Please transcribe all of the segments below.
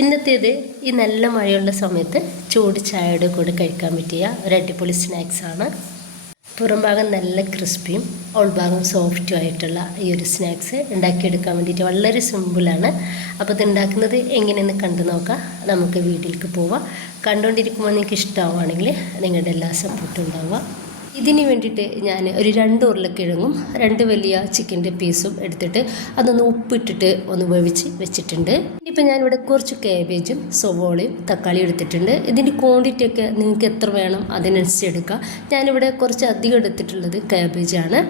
ഇന്നത്തേത് ഈ നല്ല മഴയുള്ള സമയത്ത് ചൂട് ചായയുടെ കൂടെ കഴിക്കാൻ പറ്റിയ ഒരു അടിപൊളി സ്നാക്സാണ്. പുറം ഭാഗം നല്ല ക്രിസ്പിയും ഉൾഭാഗം സോഫ്റ്റും ആയിട്ടുള്ള ഈ ഒരു സ്നാക്സ് ഉണ്ടാക്കിയെടുക്കാൻ വേണ്ടിയിട്ട് വളരെ സിമ്പിളാണ്. അപ്പോൾ ഇത് ഉണ്ടാക്കുന്നത് എങ്ങനെയെന്ന് കണ്ടു നോക്കാം. നമുക്ക് വീട്ടിലേക്ക് പോവാം. കണ്ടുകൊണ്ടിരിക്കുമ്പോൾ നിങ്ങൾക്ക് ഇഷ്ടമാവുകയാണെങ്കിൽ നിങ്ങളുടെ എല്ലാ സപ്പോർട്ടും ഉണ്ടാവുക. ഇതിന് വേണ്ടിയിട്ട് ഞാൻ ഒരു 2 ഉരുളക്കിഴങ്ങും 2 വലിയ ചിക്കൻ്റെ പീസും എടുത്തിട്ട് അതൊന്ന് ഉപ്പിട്ടിട്ട് ഒന്ന് വേവിച്ച് വെച്ചിട്ടുണ്ട്. ഇനിയിപ്പോൾ ഞാനിവിടെ കുറച്ച് കാബേജും സവോളയും തക്കാളിയും എടുത്തിട്ടുണ്ട്. ഇതിൻ്റെ ക്വാണ്ടിറ്റിയൊക്കെ നിങ്ങൾക്ക് എത്ര വേണം അതിനനുസരിച്ച് എടുക്കുക. ഞാനിവിടെ കുറച്ച് അധികം എടുത്തിട്ടുള്ളത് കാബേജാണ്.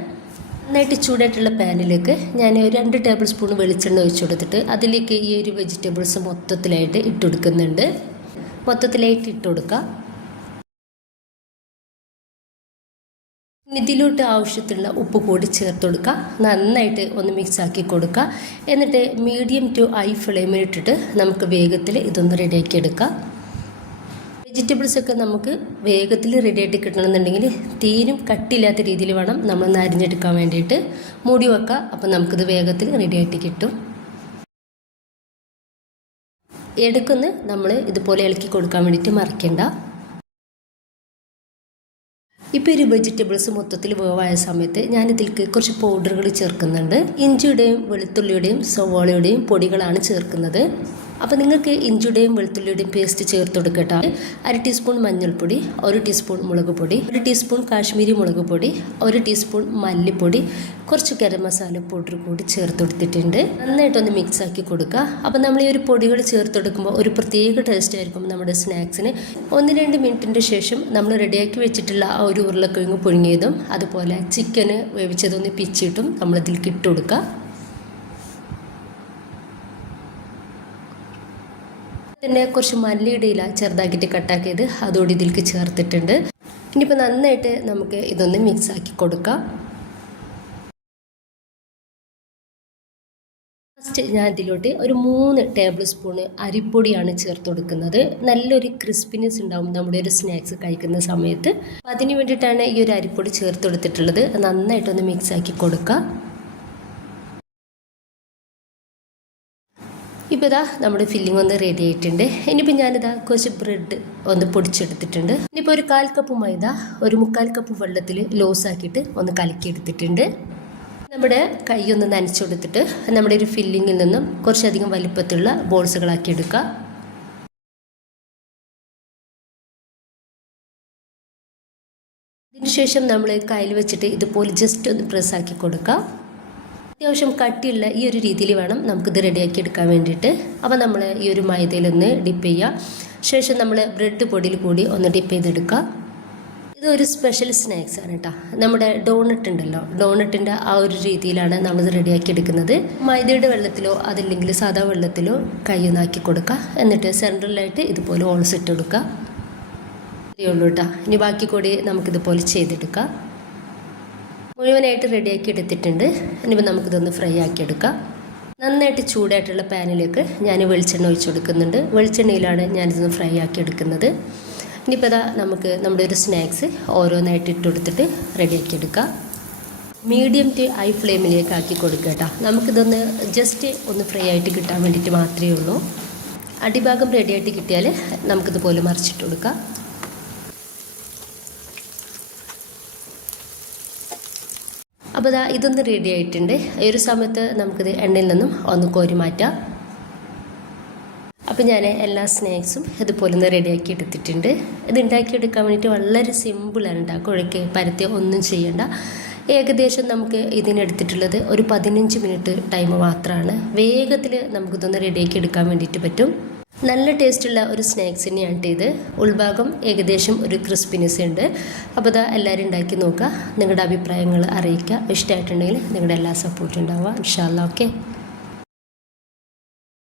നന്നായിട്ട് ചൂടായിട്ടുള്ള പാനിലേക്ക് ഞാൻ 2 ടേബിൾ സ്പൂൺ വെളിച്ചെണ്ണ ഒഴിച്ചു കൊടുത്തിട്ട് അതിലേക്ക് ഈ ഒരു വെജിറ്റബിൾസ് മൊത്തത്തിലായിട്ട് ഇട്ട് കൊടുക്കുന്നുണ്ട്. മൊത്തത്തിലായിട്ട് ഇട്ട് കൊടുക്കുക. ഇതിലോട്ട് ആവശ്യത്തിലുള്ള ഉപ്പ് കൂടി ചേർത്ത് കൊടുക്കുക. നന്നായിട്ട് ഒന്ന് മിക്സാക്കി കൊടുക്കുക. എന്നിട്ട് മീഡിയം ടു ഹൈ ഫ്ലെയിമിൽ ഇട്ടിട്ട് നമുക്ക് വേഗത്തിൽ ഇതൊന്ന് റെഡിയാക്കി എടുക്കാം. വെജിറ്റബിൾസൊക്കെ നമുക്ക് വേഗത്തിൽ റെഡിയായിട്ട് കിട്ടണമെന്നുണ്ടെങ്കിൽ തീരും കട്ടില്ലാത്ത രീതിയിൽ വേണം നമ്മളൊന്ന് അരിഞ്ഞെടുക്കാൻ വേണ്ടിയിട്ട്. മൂടി വെക്കുക. അപ്പം നമുക്കിത് വേഗത്തിൽ റെഡിയായിട്ട് കിട്ടും. ഇടയ്ക്കൊന്ന് നമ്മൾ ഇതുപോലെ ഇളക്കി കൊടുക്കാൻ വേണ്ടിയിട്ട് മറക്കണ്ട. ഇപ്പോൾ ഒരു വെജിറ്റബിൾസ് മൊത്തത്തിൽ വേവായ സമയത്ത് ഞാനിതിലേക്ക് കുറച്ച് പൗഡറുകൾ ചേർക്കുന്നുണ്ട്. ഇഞ്ചിയുടെയും വെളുത്തുള്ളിയുടെയും സവോളയുടെയും പൊടികളാണ് ചേർക്കുന്നത്. അപ്പോൾ നിങ്ങൾക്ക് ഇഞ്ചിയുടെയും വെളുത്തുള്ളിയുടെയും പേസ്റ്റ് ചേർത്ത് കൊടുക്കട്ടോ. 1 ടീസ്പൂൺ മഞ്ഞൾപ്പൊടി, 1 ടീസ്പൂൺ മുളക് പൊടി, 1 ടീസ്പൂൺ കാശ്മീരി മുളക് പൊടി, 1 ടീസ്പൂൺ മല്ലിപ്പൊടി, കുറച്ച് ഗരം മസാല പൗഡർ കൂടി ചേർത്ത് കൊടുത്തിട്ടുണ്ട്. നന്നായിട്ടൊന്ന് മിക്സ് ആക്കി കൊടുക്കുക. അപ്പോൾ നമ്മൾ ഈ ഒരു പൊടികൾ ചേർത്ത് കൊടുക്കുമ്പോൾ ഒരു പ്രത്യേക ടേസ്റ്റ് ആയിരിക്കും നമ്മുടെ സ്നാക്സിന്. 1-2 മിനിറ്റിൻ്റെ ശേഷം നമ്മൾ റെഡിയാക്കി വെച്ചിട്ടുള്ള ആ ഒരു ഉരുളക്കിഴങ്ങ് പുഴുങ്ങിയതും അതുപോലെ ചിക്കന് വേവിച്ചതൊന്ന് പിച്ചിട്ടും നമ്മളിതിലേക്ക് ഇട്ട് കൊടുക്കുക. പിന്നെ കുറച്ച് മല്ലിയുടെ ഇല ചെറുതാക്കിയിട്ട് കട്ടാക്കിയത് അതോടെ ഇതിലേക്ക് ചേർത്തിട്ടുണ്ട്. ഇനിയിപ്പോൾ നന്നായിട്ട് നമുക്ക് ഇതൊന്ന് മിക്സ് ആക്കി കൊടുക്കാം. ഫസ്റ്റ് ഞാൻ ഇതിലോട്ട് ഒരു 3 ടേബിൾ സ്പൂണ് അരിപ്പൊടിയാണ് ചേർത്ത് കൊടുക്കുന്നത്. നല്ലൊരു ക്രിസ്പിനെസ് ഉണ്ടാവും നമ്മുടെ ഒരു സ്നാക്സ് കഴിക്കുന്ന സമയത്ത്. അതിന് വേണ്ടിയിട്ടാണ് ഈ ഒരു അരിപ്പൊടി ചേർത്ത് കൊടുത്തിട്ടുള്ളത്. നന്നായിട്ടൊന്ന് മിക്സ് ആക്കി കൊടുക്കുക. ഇപ്പോൾ ഇതാ നമ്മുടെ ഫില്ലിംഗ് ഒന്ന് റെഡി ആയിട്ടുണ്ട്. ഇനിയിപ്പോൾ ഞാനിതാ കുറച്ച് ബ്രെഡ് ഒന്ന് പൊടിച്ചെടുത്തിട്ടുണ്ട്. ഇനിയിപ്പോൾ ഒരു 1/4 കപ്പ് മൈദ ഒരു 3/4 കപ്പ് വെള്ളത്തിൽ ലോസാക്കിയിട്ട് ഒന്ന് കലക്കിയെടുത്തിട്ടുണ്ട്. നമ്മുടെ കൈ ഒന്ന് നനച്ചു കൊടുത്തിട്ട് നമ്മുടെ ഒരു ഫില്ലിങ്ങിൽ നിന്നും കുറച്ചധികം വലിപ്പത്തിലുള്ള ബോൾസുകളാക്കി എടുക്കുക. ഇതിനുശേഷം നമ്മൾ കയ്യിൽ വെച്ചിട്ട് ഇതുപോലെ ജസ്റ്റ് ഒന്ന് പ്രസ്സാക്കി കൊടുക്കുക. അത്യാവശ്യം കട്ടിയുള്ള ഈ ഒരു രീതിയിൽ വേണം നമുക്കിത് റെഡിയാക്കി എടുക്കാൻ വേണ്ടിയിട്ട്. അപ്പോൾ നമ്മൾ ഈ ഒരു മൈദയിലൊന്ന് ഡിപ്പ് ചെയ്യുക. ശേഷം നമ്മൾ ബ്രെഡ് പൊടിയിൽ കൂടി ഒന്ന് ഡിപ്പ് ചെയ്തെടുക്കുക. ഇതൊരു സ്പെഷ്യൽ സ്നാക്സ് ആണ് കേട്ടോ. നമ്മുടെ ഡോണട്ട് ഉണ്ടല്ലോ, ഡോണട്ടിൻ്റെ ആ ഒരു രീതിയിലാണ് നമ്മളിത് റെഡിയാക്കി എടുക്കുന്നത്. മൈദയുടെ വെള്ളത്തിലോ അതല്ലെങ്കിൽ സാധാ വെള്ളത്തിലോ കൈയൊന്നാക്കി കൊടുക്കുക. എന്നിട്ട് സെൻട്രലായിട്ട് ഇതുപോലെ ഓൾസ് ഇട്ട് കൊടുക്കുക. ഇതേ ഉള്ളൂ കേട്ടോ. ഇനി ബാക്കി കൂടി നമുക്കിതുപോലെ ചെയ്തെടുക്കാം. മുഴുവനായിട്ട് റെഡിയാക്കി എടുത്തിട്ടുണ്ട്. ഇനിയിപ്പോൾ നമുക്കിതൊന്ന് ഫ്രൈ ആക്കി എടുക്കാം. നന്നായിട്ട് ചൂടായിട്ടുള്ള പാനിലേക്ക് ഞാൻ വെളിച്ചെണ്ണ ഒഴിച്ചു കൊടുക്കുന്നുണ്ട്. വെളിച്ചെണ്ണയിലാണ് ഞാനിതൊന്ന് ഫ്രൈ ആക്കി എടുക്കുന്നത്. ഇനിയിപ്പോൾ ഇതാ നമുക്ക് നമ്മുടെ ഒരു സ്നാക്സ് ഓരോന്നായിട്ട് ഇട്ട് കൊടുത്തിട്ട് റെഡിയാക്കി എടുക്കാം. മീഡിയം ടു ഹൈ ഫ്ലെയിമിലേക്ക് ആക്കി കൊടുക്കുക കേട്ടോ. നമുക്കിതൊന്ന് ജസ്റ്റ് ഒന്ന് ഫ്രൈ ആയിട്ട് കിട്ടാൻ വേണ്ടിയിട്ട് മാത്രമേ ഉള്ളൂ. അടിഭാഗം റെഡിയായിട്ട് കിട്ടിയാൽ നമുക്കിതുപോലെ മറിച്ചിട്ട് കൊടുക്കാം. അപ്പോൾ ഇതൊന്ന് റെഡി ആയിട്ടുണ്ട്. ഈ ഒരു സമയത്ത് നമുക്കിത് എണ്ണയിൽ നിന്നും ഒന്ന് കോരി മാറ്റാം. അപ്പോൾ ഞാൻ എല്ലാ സ്നാക്സും ഇതുപോലെ ഒന്ന് റെഡിയാക്കി എടുത്തിട്ടുണ്ട്. ഇത് ഉണ്ടാക്കിയെടുക്കാൻ വേണ്ടിയിട്ട് വളരെ സിമ്പിളാണ് കേട്ടോ. കുഴക്ക് പരത്തി ഒന്നും ചെയ്യേണ്ട. ഏകദേശം നമുക്ക് ഇതിനെടുത്തിട്ടുള്ളത് ഒരു 15 മിനിറ്റ് ടൈം മാത്രമാണ്. വേഗത്തിൽ നമുക്കിതൊന്ന് റെഡിയാക്കി എടുക്കാൻ വേണ്ടിയിട്ട് പറ്റും. നല്ല ടേസ്റ്റുള്ള ഒരു സ്നാക്സ് തന്നെയാണ് ഇത്. ഉൾഭാഗം ഏകദേശം ഒരു ക്രിസ്പിനെസ് ഉണ്ട്. അപ്പോൾ എല്ലാവരും ഉണ്ടാക്കി നോക്കുക. നിങ്ങളുടെ അഭിപ്രായങ്ങൾ അറിയിക്കുക. ഇഷ്ടമായിട്ടുണ്ടെങ്കിൽ നിങ്ങളുടെ എല്ലാ സപ്പോർട്ടും ഉണ്ടാവുക. ഇൻഷാ അല്ലാഹ്. ഓക്കെ.